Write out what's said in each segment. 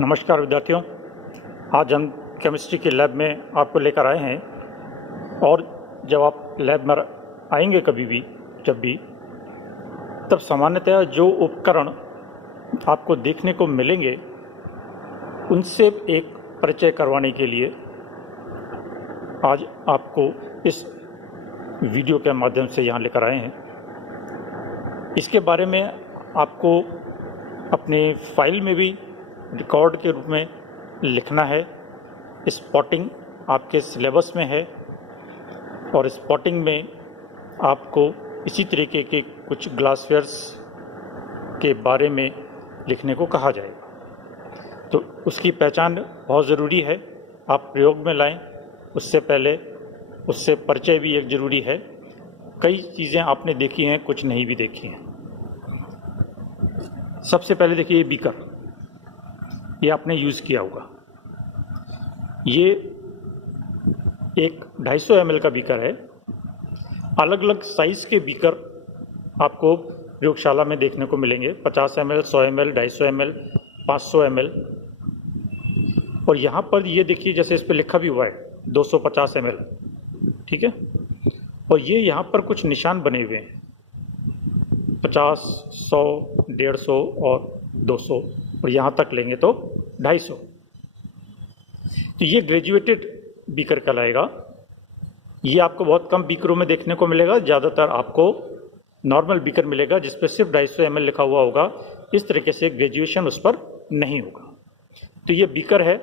नमस्कार विद्यार्थियों, आज हम केमिस्ट्री के लैब में आपको लेकर आए हैं। और जब आप लैब में आएंगे कभी भी जब भी, तब सामान्यतः जो उपकरण आपको देखने को मिलेंगे उनसे एक परिचय करवाने के लिए आज आपको इस वीडियो के माध्यम से यहाँ लेकर आए हैं। इसके बारे में आपको अपने फाइल में भी रिकॉर्ड के रूप में लिखना है। स्पॉटिंग आपके सिलेबस में है और स्पॉटिंग में आपको इसी तरीके के कुछ ग्लासवेयर्स के बारे में लिखने को कहा जाएगा। तो उसकी पहचान बहुत ज़रूरी है, आप प्रयोग में लाएं। उससे पहले उससे परिचय भी एक ज़रूरी है। कई चीज़ें आपने देखी हैं, कुछ नहीं भी देखी हैं। सबसे पहले देखिए ये बीकर, ये आपने यूज़ किया होगा। ये एक 250 ml का बीकर है। अलग अलग साइज़ के बीकर आपको प्रयोगशाला में देखने को मिलेंगे, 50 ml, 100 ml, 250 ml, 500 ml। और यहाँ पर ये देखिए, जैसे इस पर लिखा भी हुआ है 250 ml, ठीक है। और ये यहाँ पर कुछ निशान बने हुए हैं, 50, 100, 150 और 200, और यहाँ तक लेंगे तो 250। तो ये ग्रेजुएटेड बीकर कहलाएगा। ये आपको बहुत कम बीकरों में देखने को मिलेगा। ज़्यादातर आपको नॉर्मल बीकर मिलेगा जिस पर सिर्फ 250 ml लिखा हुआ होगा। इस तरीके से ग्रेजुएशन उस पर नहीं होगा। तो ये बीकर है,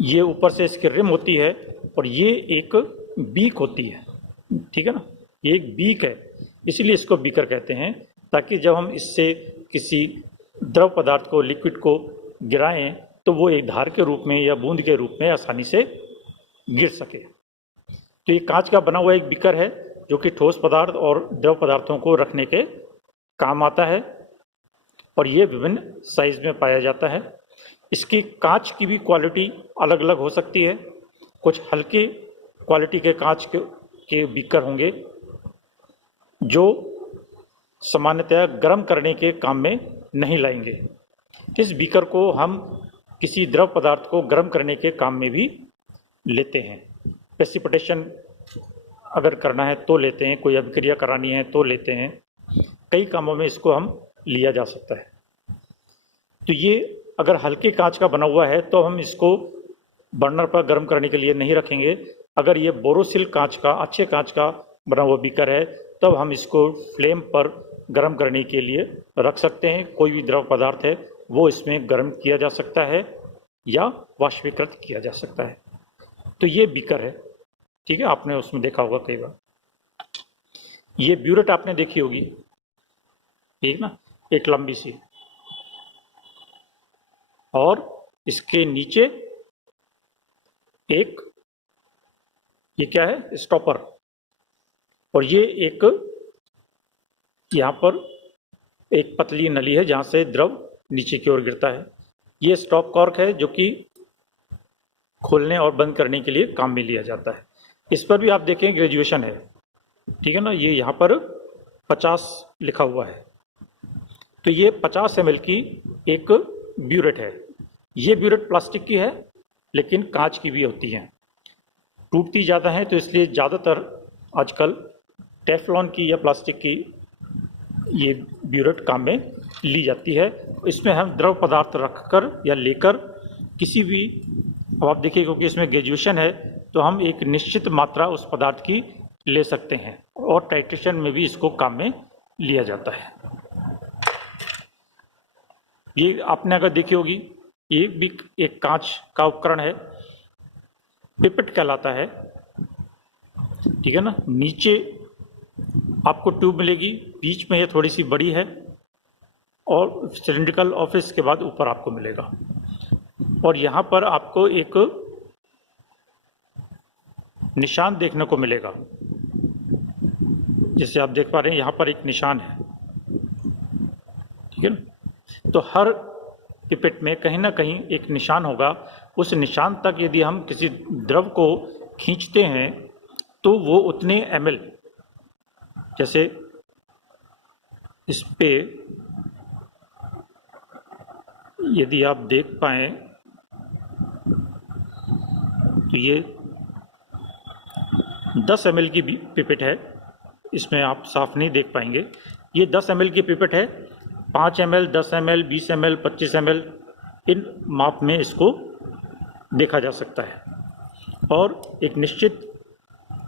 ये ऊपर से इसकी रिम होती है और ये एक बीक होती है, ठीक है ना। ये एक बीक है, इसीलिए इसको बीकर कहते हैं, ताकि जब हम इससे किसी द्रव पदार्थ को, लिक्विड को गिराएं तो वो एक धार के रूप में या बूंद के रूप में आसानी से गिर सके। तो ये कांच का बना हुआ एक बीकर है जो कि ठोस पदार्थ और द्रव पदार्थों को रखने के काम आता है और ये विभिन्न साइज में पाया जाता है। इसकी कांच की भी क्वालिटी अलग अलग हो सकती है। कुछ हल्के क्वालिटी के कांच के बीकर होंगे जो सामान्यतः गर्म करने के काम में नहीं लाएंगे। इस बीकर को हम किसी द्रव पदार्थ को गर्म करने के काम में भी लेते हैं। प्रेसिपिटेशन अगर करना है तो लेते हैं, कोई अभिक्रिया करानी है तो लेते हैं। कई कामों में इसको हम लिया जा सकता है। तो ये अगर हल्के कांच का बना हुआ है तो हम इसको बर्नर पर गर्म करने के लिए नहीं रखेंगे। अगर ये बोरोसिल कांच का, अच्छे कांच का बना हुआ बीकर है, तब हम इसको फ्लेम पर गर्म करने के लिए रख सकते हैं। कोई भी द्रव पदार्थ है वो इसमें गर्म किया जा सकता है या वाष्पीकृत किया जा सकता है। तो ये बीकर है, ठीक है। आपने उसमें देखा होगा कई बार। ये ब्यूरेट आपने देखी होगी, ठीक ना, एक लंबी सी, और इसके नीचे एक, ये क्या है, स्टॉपर। और ये एक यहाँ पर एक पतली नली है जहाँ से द्रव नीचे की ओर गिरता है। ये स्टॉप कॉर्क है जो कि खोलने और बंद करने के लिए काम में लिया जाता है। इस पर भी आप देखें ग्रेजुएशन है, ठीक है ना। ये यहाँ पर 50 लिखा हुआ है। तो ये 50 ml की एक ब्यूरेट है। ये ब्यूरेट प्लास्टिक की है लेकिन कांच की भी होती हैं, टूटती ज़्यादा है, तो इसलिए ज़्यादातर आजकल टेफ्लॉन की या प्लास्टिक की ये ब्यूरेट काम में ली जाती है। इसमें हम द्रव पदार्थ रखकर या लेकर किसी भी, अब आप देखिए क्योंकि इसमें ग्रेजुएशन है तो हम एक निश्चित मात्रा उस पदार्थ की ले सकते हैं और टाइट्रेशन में भी इसको काम में लिया जाता है। ये आपने अगर देखी होगी, ये भी एक कांच का उपकरण है, पिपेट कहलाता है, ठीक है ना। नीचे आपको ट्यूब मिलेगी, बीच में ये थोड़ी सी बड़ी है और सिलिंड्रिकल, और फिर इसके बाद ऊपर आपको मिलेगा। और यहाँ पर आपको एक निशान देखने को मिलेगा, जैसे आप देख पा रहे हैं यहाँ पर एक निशान है, ठीक है ना। तो हर पिपेट में कहीं ना कहीं एक निशान होगा। उस निशान तक यदि हम किसी द्रव को खींचते हैं तो वो उतने ml, जैसे इस पे यदि आप देख पाए तो ये 10 ml की पिपेट है, इसमें आप साफ नहीं देख पाएंगे। ये 10 ml की पिपेट है। 5 ml, 10 ml, 20 ml, 25 ml इन माप में इसको देखा जा सकता है और एक निश्चित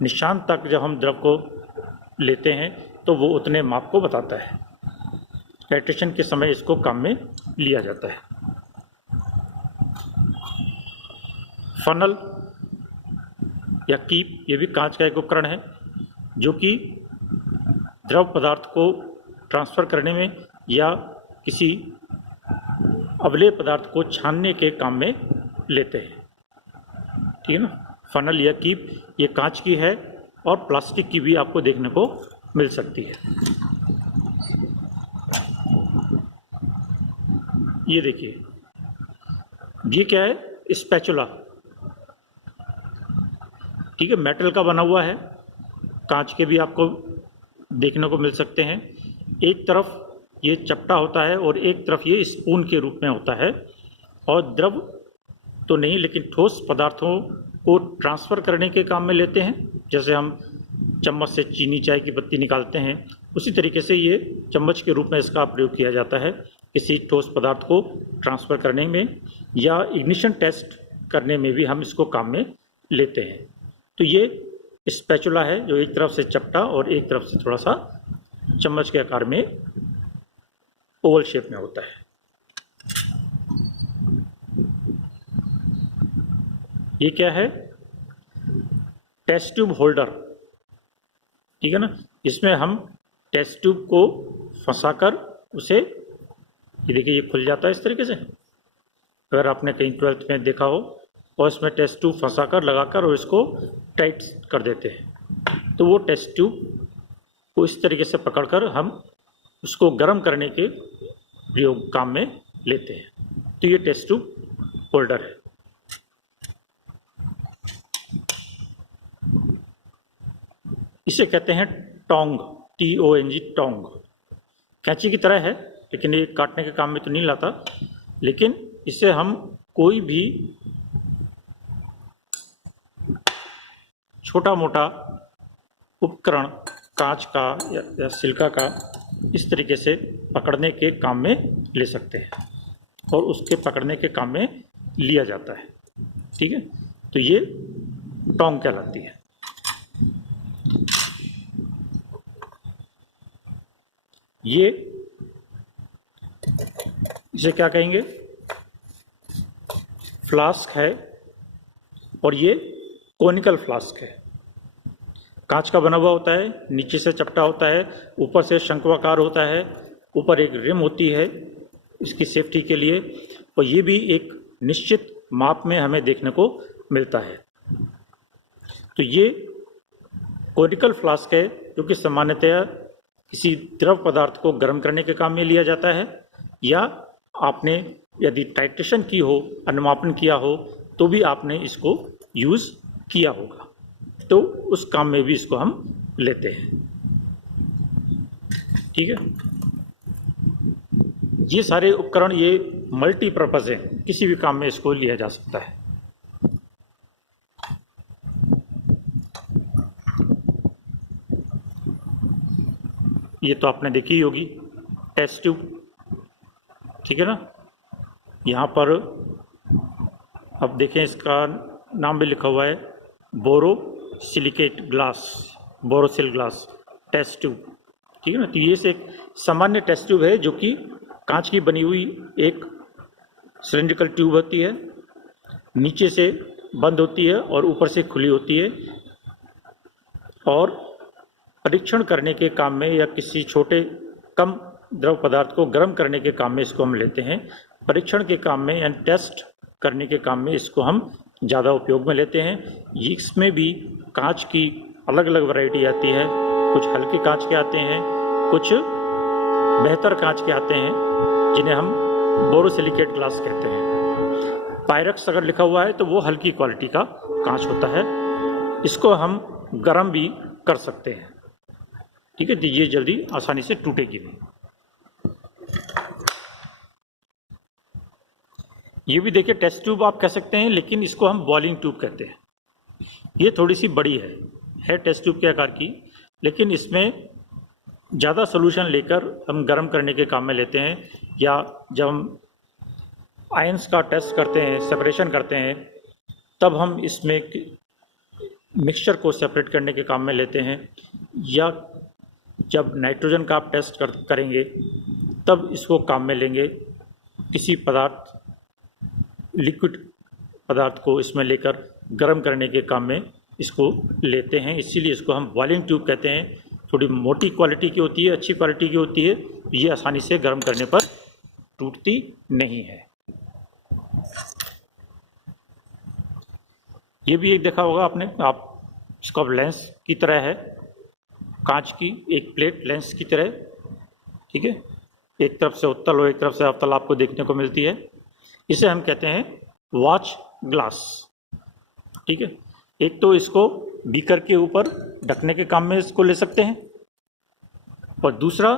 निशान तक जब हम द्रव को लेते हैं तो वो उतने माप को बताता है। टाइट्रेशन के समय इसको काम में लिया जाता है। फनल या कीप, ये भी कांच का एक उपकरण है जो कि द्रव पदार्थ को ट्रांसफ़र करने में या किसी अवलेय पदार्थ को छानने के काम में लेते हैं। ठीक है ना। फनल या कीप ये कांच की है और प्लास्टिक की भी आपको देखने को मिल सकती है। ये देखिए, ये क्या है? स्पैचुला। ठीक है, मेटल का बना हुआ है। कांच के भी आपको देखने को मिल सकते हैं। एक तरफ ये चपटा होता है और एक तरफ ये स्पून के रूप में होता है और द्रव तो नहीं लेकिन ठोस पदार्थों को ट्रांसफ़र करने के काम में लेते हैं। जैसे हम चम्मच से चीनी चाय की पत्ती निकालते हैं, उसी तरीके से ये चम्मच के रूप में इसका प्रयोग किया जाता है किसी ठोस पदार्थ को ट्रांसफ़र करने में या इग्निशन टेस्ट करने में भी हम इसको काम में लेते हैं। तो ये स्पैचुला है जो एक तरफ से चपटा और एक तरफ से थोड़ा सा चम्मच के आकार में ओवल शेप में होता है। ये क्या है? Test tube holder. ठीक है ना। इसमें हम टेस्ट ट्यूब को फंसाकर उसे, ये देखिए, ये खुल जाता है इस तरीके से। अगर आपने कहीं 12th में देखा हो, और इसमें टेस्ट ट्यूब फंसाकर लगाकर और इसको टाइट कर देते हैं, तो वो टेस्ट ट्यूब को इस तरीके से पकड़कर हम उसको गर्म करने के प्रयोग काम में लेते हैं। तो ये टेस्ट ट्यूब होल्डर है। इसे कहते हैं टोंग, TONG, टोंग। कैंची की तरह है लेकिन ये काटने के काम में तो नहीं लाता, लेकिन इसे हम कोई भी छोटा मोटा उपकरण कांच का या सिल्का का इस तरीके से पकड़ने के काम में ले सकते हैं और उसके पकड़ने के काम में लिया जाता है। ठीक है, तो ये टोंग कहलाती है। ये इसे क्या कहेंगे? फ्लास्क है और ये कोनिकल फ्लास्क है। कांच का बना हुआ होता है, नीचे से चपटा होता है, ऊपर से शंक्वाकार होता है, ऊपर एक रिम होती है इसकी सेफ्टी के लिए, और ये भी एक निश्चित माप में हमें देखने को मिलता है। तो ये कोनिकल फ्लास्क है जो कि सामान्यतया किसी द्रव पदार्थ को गर्म करने के काम में लिया जाता है, या आपने यदि टाइट्रेशन की हो, अनुमापन किया हो, तो भी आपने इसको यूज़ किया होगा, तो उस काम में भी इसको हम लेते हैं। ठीक है, ये सारे उपकरण ये मल्टीपर्पज़ हैं, किसी भी काम में इसको लिया जा सकता है। ये तो आपने देखी ही होगी, टेस्ट ट्यूब। ठीक है ना। यहाँ पर अब देखें, इसका नाम भी लिखा हुआ है, borosilicate glass, Borosil glass test tube. ठीक है ना। तो ये से एक सामान्य टेस्ट ट्यूब है जो कि कांच की बनी हुई एक सिलिंड्रिकल ट्यूब होती है, नीचे से बंद होती है और ऊपर से खुली होती है, और परीक्षण करने के काम में या किसी छोटे कम द्रव पदार्थ को गर्म करने के काम में इसको हम लेते हैं। परीक्षण के काम में या टेस्ट करने के काम में इसको हम ज़्यादा उपयोग में लेते हैं। इसमें भी कांच की अलग अलग वैरायटी आती है, कुछ हल्के कांच के आते हैं, कुछ बेहतर कांच के आते हैं जिन्हें हम बोरोसिलिकेट ग्लास कहते हैं। पायरक्स अगर लिखा हुआ है तो वो हल्की क्वालिटी का कांच होता है, इसको हम गर्म भी कर सकते हैं। ठीक है, ये जल्दी आसानी से टूटेगी नहीं। ये भी देखिए टेस्ट ट्यूब आप कह सकते हैं, लेकिन इसको हम बॉइलिंग ट्यूब कहते हैं। ये थोड़ी सी बड़ी है टेस्ट ट्यूब के आकार की, लेकिन इसमें ज़्यादा सोल्यूशन लेकर हम गर्म करने के काम में लेते हैं, या जब हम आयंस का टेस्ट करते हैं, सेपरेशन करते हैं, तब हम इसमें मिक्सचर को सेपरेट करने के काम में लेते हैं, या जब नाइट्रोजन का आप टेस्ट करेंगे तब इसको काम में लेंगे। किसी पदार्थ, लिक्विड पदार्थ को इसमें लेकर गर्म करने के काम में इसको लेते हैं, इसीलिए इसको हम बॉइलिंग ट्यूब कहते हैं। थोड़ी मोटी क्वालिटी की होती है, अच्छी क्वालिटी की होती है, ये आसानी से गर्म करने पर टूटती नहीं है। ये भी एक देखा होगा आपने, आप इसका लेंस की तरह है, कांच की एक प्लेट लेंस की तरह, ठीक है, एक तरफ से उत्तल और एक तरफ से अवतल आपको देखने को मिलती है। इसे हम कहते हैं वॉच ग्लास, ठीक है। एक तो इसको बीकर के ऊपर ढकने के काम में इसको ले सकते हैं, और दूसरा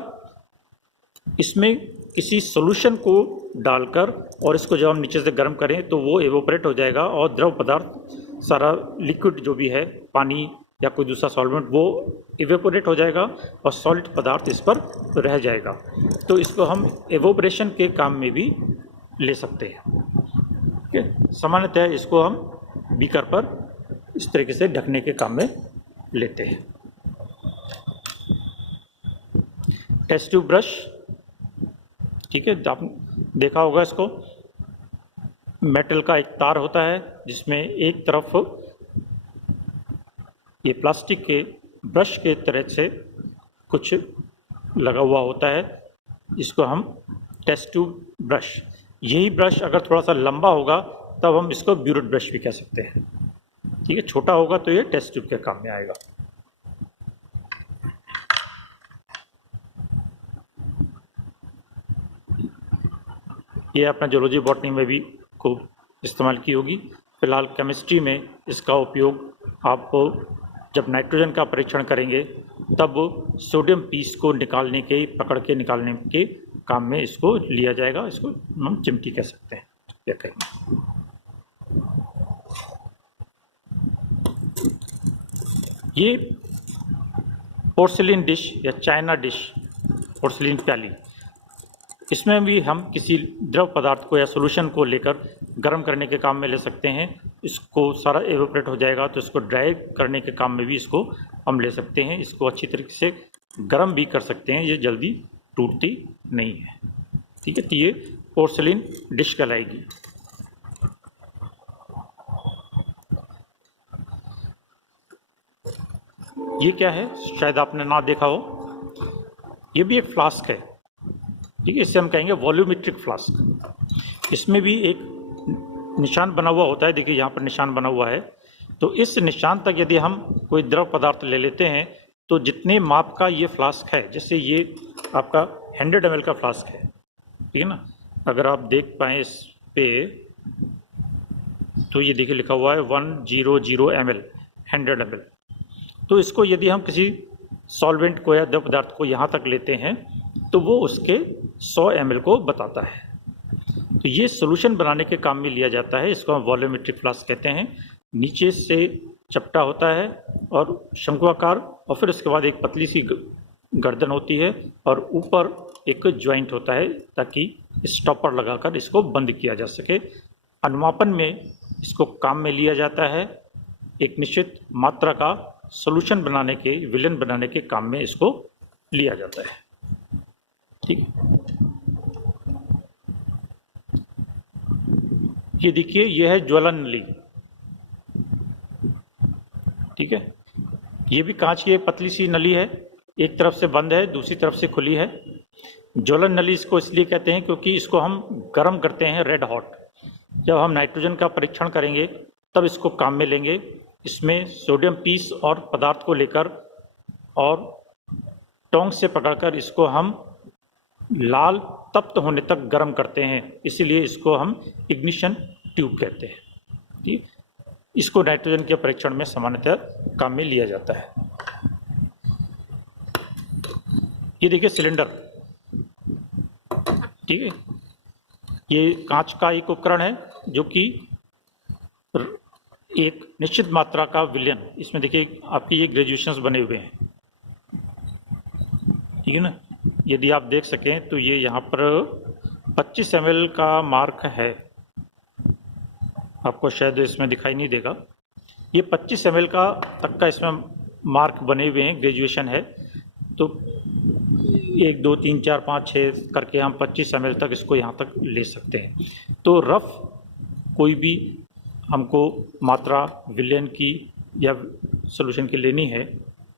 इसमें किसी सॉल्यूशन को डालकर और इसको जब हम नीचे से गर्म करें तो वो एवोपरेट हो जाएगा और द्रव पदार्थ सारा लिक्विड जो भी है, पानी या कोई दूसरा सॉल्वेंट, वो एवोपरेट हो जाएगा और सॉलिड पदार्थ इस पर रह जाएगा। तो इसको हम एवोपरेशन के काम में भी ले सकते हैं, ठीक है। सामान्यतः इसको हम बीकर पर इस तरीके से ढकने के काम में लेते हैं। टेस्ट ट्यूब ब्रश, ठीक है, आप देखा होगा इसको, मेटल का एक तार होता है जिसमें एक तरफ ये प्लास्टिक के ब्रश के तरह से कुछ लगा हुआ होता है, इसको हम टेस्ट ट्यूब ब्रश, यही ब्रश अगर थोड़ा सा लंबा होगा तब हम इसको ब्यूरेट ब्रश भी कह सकते हैं, ठीक है। छोटा होगा तो ये टेस्ट ट्यूब के काम में आएगा। ये अपना जूलॉजी बॉटनी में भी खूब इस्तेमाल की होगी। फिलहाल केमिस्ट्री में इसका उपयोग आप जब नाइट्रोजन का परीक्षण करेंगे तब सोडियम पीस को निकालने के, पकड़ के निकालने के काम में इसको लिया जाएगा। इसको हम चिमटी कह सकते हैं या कहेंगे। ये पोर्सिलिन डिश या चाइना डिश, पोर्सिलिन प्याली, इसमें भी हम किसी द्रव पदार्थ को या सॉल्यूशन को लेकर गर्म करने के काम में ले सकते हैं। इसको सारा एवोपरेट हो जाएगा तो इसको ड्राई करने के काम में भी इसको हम ले सकते हैं। इसको अच्छी तरीके से गर्म भी कर सकते हैं, ये जल्दी टूटती नहीं है, ठीक है। तो ये पोर्सिलिन डिश कहलाएगी। ये क्या है, शायद आपने ना देखा हो, ये भी एक फ्लास्क है, ठीक है। इससे हम कहेंगे वॉल्यूमेट्रिक फ्लास्क। इसमें भी एक निशान बना हुआ होता है, देखिए यहाँ पर निशान बना हुआ है। तो इस निशान तक यदि हम कोई द्रव पदार्थ ले लेते हैं तो जितने माप का ये फ्लास्क है, जैसे ये आपका 100 ml का फ्लास्क है, ठीक है ना, अगर आप देख पाएँ इस पे तो ये देखिए लिखा हुआ है 100 ml, 100 ml। तो इसको यदि हम किसी सॉल्वेंट को या द्रव पदार्थ को यहाँ तक लेते हैं तो वो उसके 100 ml को बताता है। तो ये सॉल्यूशन बनाने के काम में लिया जाता है, इसको हम वॉल्यूमेट्रिक फ्लास्क कहते हैं। नीचे से चपटा होता है और शंकुआकार, और फिर उसके बाद एक पतली सी गर्दन होती है और ऊपर एक ज्वाइंट होता है ताकि स्टॉपर लगाकर इसको बंद किया जा सके। अनुमापन में इसको काम में लिया जाता है, एक निश्चित मात्रा का सॉल्यूशन बनाने के, विलेन बनाने के काम में इसको लिया जाता है, ठीक है। ये देखिए, यह है ज्वलन नली, ठीक है। ये भी कांच की एक पतली सी नली है, एक तरफ से बंद है, दूसरी तरफ से खुली है। ज्वलन नली इसको इसलिए कहते हैं क्योंकि इसको हम गर्म करते हैं, रेड हॉट। जब हम नाइट्रोजन का परीक्षण करेंगे तब इसको काम में लेंगे। इसमें सोडियम पीस और पदार्थ को लेकर और टोंक से पकड़कर इसको हम लाल तप्त होने तक गर्म करते हैं, इसीलिए इसको हम इग्निशन ट्यूब कहते हैं, ठीक। इसको नाइट्रोजन के परीक्षण में सामान्यतः काम में लिया जाता है। ये देखिए सिलेंडर, ठीक है, ये कांच का एक उपकरण है जो कि एक निश्चित मात्रा का विलयन, इसमें देखिए आपकी ये ग्रेजुएशंस बने हुए हैं, ठीक है ना। यदि आप देख सकें तो ये यहाँ पर 25 ml का मार्क है, आपको शायद इसमें दिखाई नहीं देगा। ये 25 ml का तक का इसमें मार्क बने हुए हैं, ग्रेजुएशन है। तो 1 2 3 4 5 6 करके हम 25 ml तक इसको यहाँ तक ले सकते हैं। तो रफ कोई भी हमको मात्रा विलयन की या सॉल्यूशन की लेनी है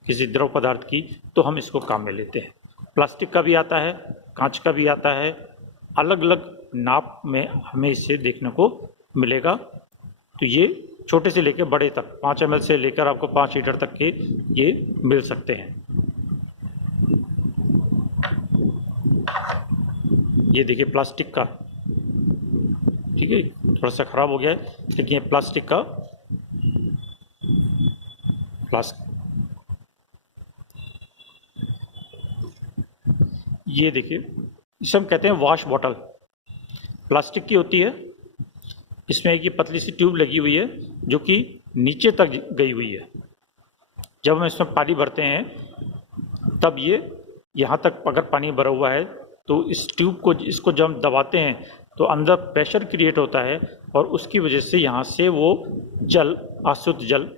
किसी द्रव पदार्थ की, तो हम इसको काम में लेते हैं। प्लास्टिक का भी आता है, कांच का भी आता है, अलग अलग नाप में हमें इसे देखने को मिलेगा। तो ये छोटे से लेकर बड़े तक 5 ml से लेकर आपको 5 लीटर तक के ये मिल सकते हैं। ये देखिए प्लास्टिक का, ठीक है, थोड़ा सा खराब हो गया है, लेकिन ये प्लास्टिक का ये देखिए, इसे हम कहते हैं वॉश बॉटल। प्लास्टिक की होती है, इसमें एक ये पतली सी ट्यूब लगी हुई है जो कि नीचे तक गई हुई है। जब हम इसमें पानी भरते हैं तब ये यहाँ तक अगर पानी भरा हुआ है तो इस ट्यूब को, इसको जब हम दबाते हैं तो अंदर प्रेशर क्रिएट होता है और उसकी वजह से यहाँ से वो जल, आशुद्ध जल,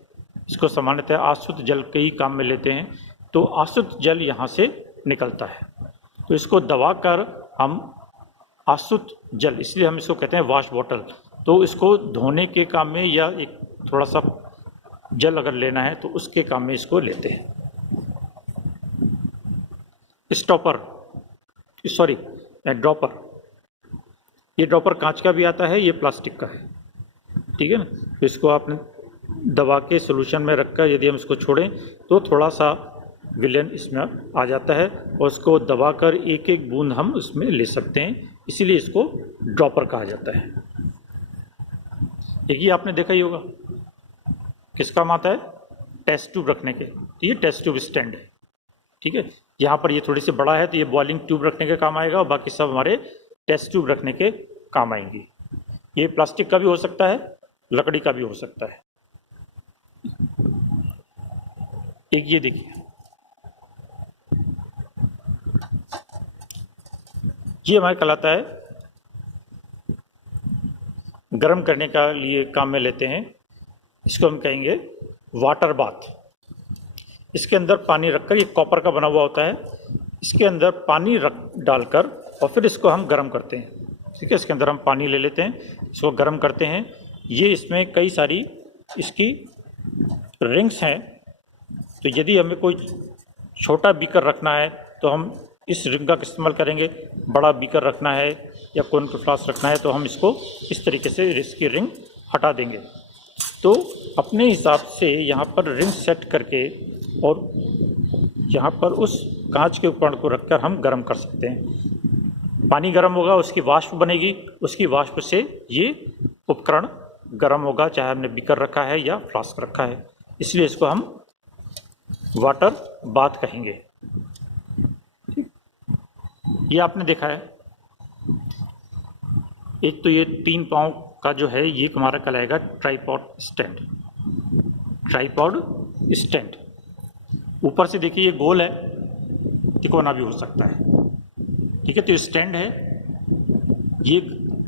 इसको सामान्यतः आशुद्ध जल के ही काम में लेते हैं, तो आशुद्ध जल यहाँ से निकलता है। तो इसको दबाकर हम आशुद्ध जल, इसलिए हम इसको कहते हैं वॉश बॉटल। तो इसको धोने के काम में या एक थोड़ा सा जल अगर लेना है तो उसके काम में इसको लेते हैं। स्टॉपर, सॉरी ड्रॉपर, ये ड्रॉपर कांच का भी आता है, ये प्लास्टिक का है, ठीक है ना। तो इसको आपने दबा के सोल्यूशन में रखकर यदि हम इसको छोड़ें तो थोड़ा सा विलयन इसमें आ जाता है और उसको दबाकर एक एक बूंद हम उसमें ले सकते हैं, इसीलिए इसको ड्रॉपर कहा जाता है। एक ये आपने देखा ही होगा, किस काम आता है, टेस्ट ट्यूब रखने के। तो ये टेस्ट ट्यूब स्टैंड है, ठीक है। यहाँ पर ये थोड़ी सी बड़ा है तो ये बॉइलिंग ट्यूब रखने के काम आएगा और बाकी सब हमारे टेस्ट ट्यूब रखने के काम आएंगी। ये प्लास्टिक का भी हो सकता है, लकड़ी का भी हो सकता है। एक ये देखिए, ये हमारे कहलाता है गर्म करने का लिए काम में लेते हैं। इसको हम कहेंगे वाटर बाथ। इसके अंदर पानी रखकर, ये कॉपर का बना हुआ होता है, इसके अंदर पानी रख डालकर और फिर इसको हम गर्म करते हैं, ठीक है। इसके अंदर हम पानी ले लेते हैं, इसको गर्म करते हैं। ये इसमें कई सारी इसकी रिंग्स हैं, तो यदि हमें कोई छोटा बीकर रखना है तो हम इस रिंग का इस्तेमाल करेंगे। बड़ा बीकर रखना है या कॉनिकल फ्लास्क रखना है तो हम इसको इस तरीके से इसकी रिंग हटा देंगे। तो अपने हिसाब से यहाँ पर रिंग सेट करके और यहाँ पर उस कांच के उपकरण को रखकर हम गर्म कर सकते हैं। पानी गर्म होगा, उसकी वाष्प बनेगी, उसकी वाष्प से ये उपकरण गर्म होगा, चाहे हमने बीकर रखा है या फ्लास्क रखा है, इसलिए इसको हम वाटर बाथ कहेंगे। ये आपने देखा है, एक तो ये 3 पाँव का जो है ये हमारा कहलाएगा ट्राइपॉड स्टैंड। ट्राइपॉड स्टैंड ऊपर से देखिए ये गोल है, तिकोना भी हो सकता है, ठीक है। तो ये स्टैंड है, ये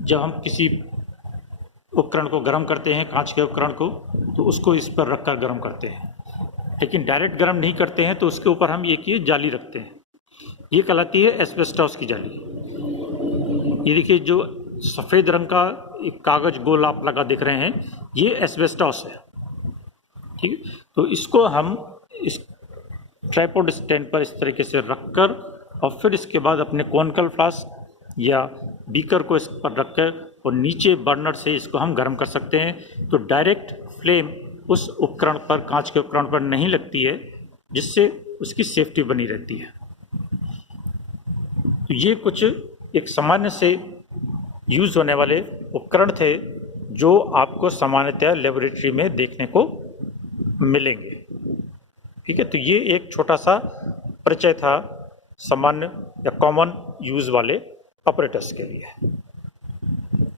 जब हम किसी उपकरण को गर्म करते हैं, कांच के उपकरण को, तो उसको इस पर रखकर गर्म करते हैं। लेकिन डायरेक्ट गर्म नहीं करते हैं तो उसके ऊपर हम एक ये जाली रखते हैं, ये कहलाती है एस्बेस्टॉस की जाली। ये देखिए जो सफ़ेद रंग का एक कागज गोल आप लगा देख रहे हैं, ये एस्बेस्टॉस है, ठीक है। तो इसको हम इस ट्राइपॉड स्टैंड पर इस तरीके से रखकर और फिर इसके बाद अपने कॉनिकल फ्लास्क या बीकर को इस पर रखकर और नीचे बर्नर से इसको हम गर्म कर सकते हैं। तो डायरेक्ट फ्लेम उस उपकरण पर, कांच के उपकरण पर नहीं लगती है, जिससे उसकी सेफ्टी बनी रहती है। तो ये कुछ एक सामान्य से यूज़ होने वाले उपकरण थे जो आपको सामान्यतः लेबोरेटरी में देखने को मिलेंगे, ठीक है। तो ये एक छोटा सा परिचय था सामान्य या कॉमन यूज़ वाले ऑपरेटर्स के लिए।